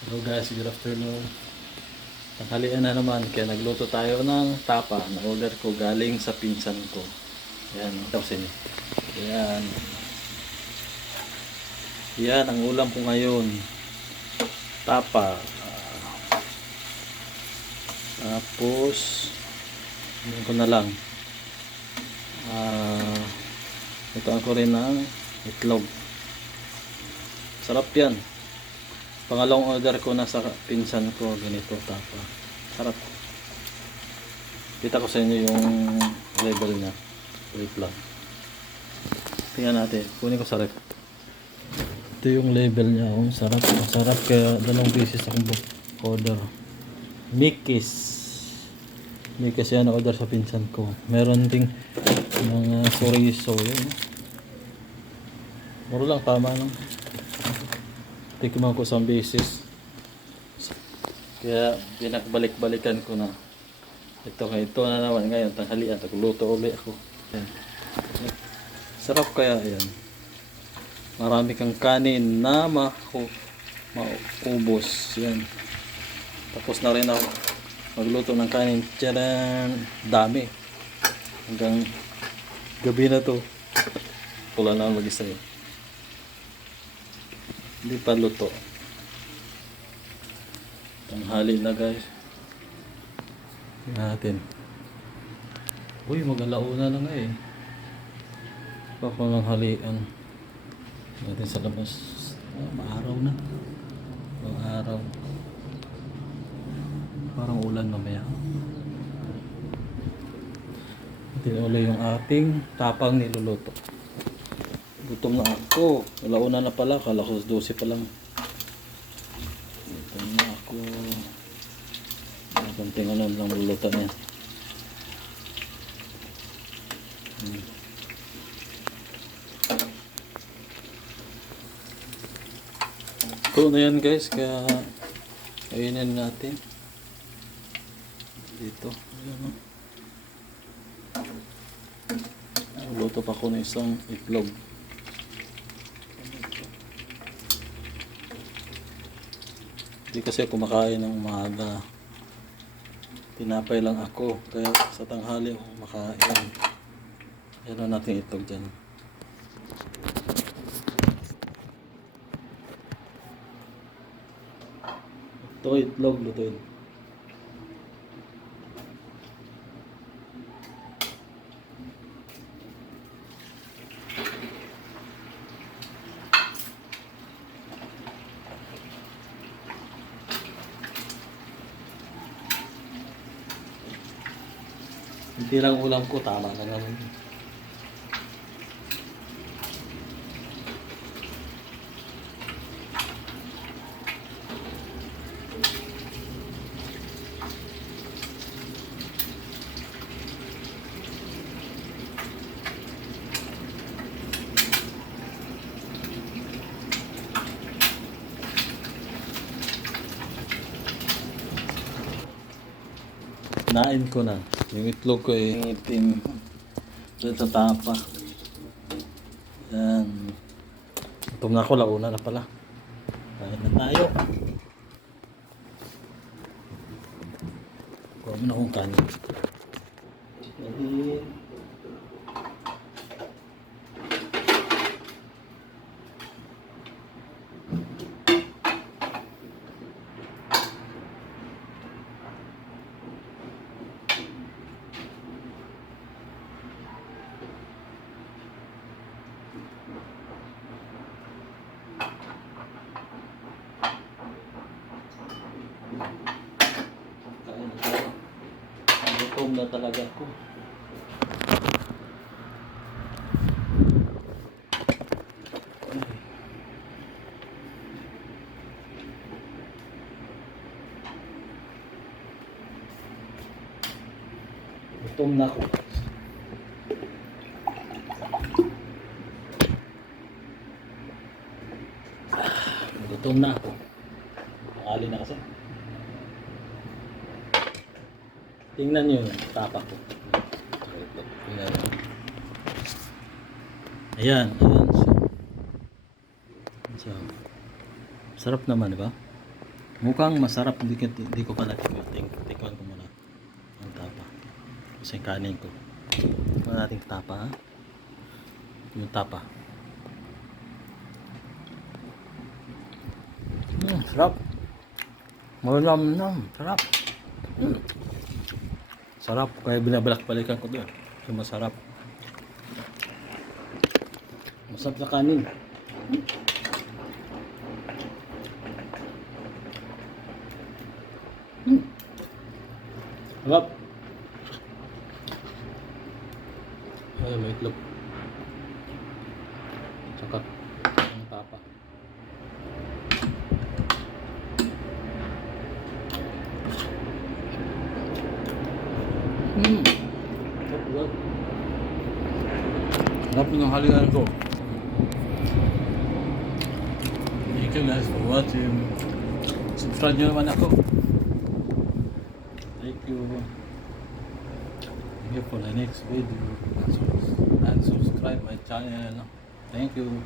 Hello guys, good afternoon. Tanghalian na naman, kaya nagluto tayo ng tapa na order ko galing sa pinsan ko. Yan, tapos ini. Yan. Yan ang ulam ko ngayon. Tapa. Tapos, ano ko na lang. Ito ako rin ng itlog. Sarap yan. Pangalawang order ko na sa pinsan ko, ganito tapa. Sarap. Kita ko sa inyo yung label niya. Wait lang. Tingnan natin. Kunin ko sa ref. Ito yung label niya. Oh, sarap. Sarap kaya dalawang beses akong order. Mikis. Mikis yan order sa pinsan ko. Meron ding mga chorizo. Yun. Muro lang, tama lang. Tikman ko sa beses. Kaya pinagbalik-balikan ko na. Ito na naman ngayon. Tanghalian. Tagluto ulit ako. Ayan. Sarap kaya yan. Marami kang kanin na maubos. Yan. Tapos na rin ako magluto ng kanin. Tcharan! Dami. Hanggang gabi na to. Pula na mag-isa yun. Hindi pa luto. Tanghali na guys. Natin. Uy, mag-alauna na nga eh. Papanghalian natin sa labas. Maaraw na. Maaraw. Parang ulan mamaya. Natin ulit yung ating tapang niluluto. Gutom na ako. Alauna na pala. Kala ko 12 pa lang. Gutom na ako. Konting ano lang luluto niya. Ito na yan guys. Kaya kainin natin. Dito. Ayan, luto pa ko ng isang itlog. Hindi kasi kumakain ng umaga. Tinapay lang ako. Kaya sa tanghali ako kumakain. Ayan na natin itlog dyan. Ito itlog lutuin. Hindi lang ulam ko, tama na naman. Nain ko na. Yung itlog ko eh, itim. Dito sa tapa. Yan. Gutom na ako, launa na pala. Kain na tayo. Kuha mo na akong kanin. Kanin. Gutom na talaga ako. Gutom na ako. Gutom na ako. Pakali na kasi. Tingnan nyo yung tapak ko. Ayan. Ayan. So, sarap naman, di ba? Mukhang masarap. Hindi ko pa natikman. Tikman ko muna. Ang tapa. Kasi yung kanin ko. Tikman natin tapa. Ha? Yung tapa. Sarap. Malam. Sarap. Sarap. Kaya binabalak-balikan ko doon. So, masarap. Masarap sa kanin. Sarap. Ay, may itlog. Saka ang tapa. Sarap ng halian ko. Thank you guys for watching. Subscribe nyo naman ako. Thank you. Thank you for the next video. And subscribe my channel. Thank you.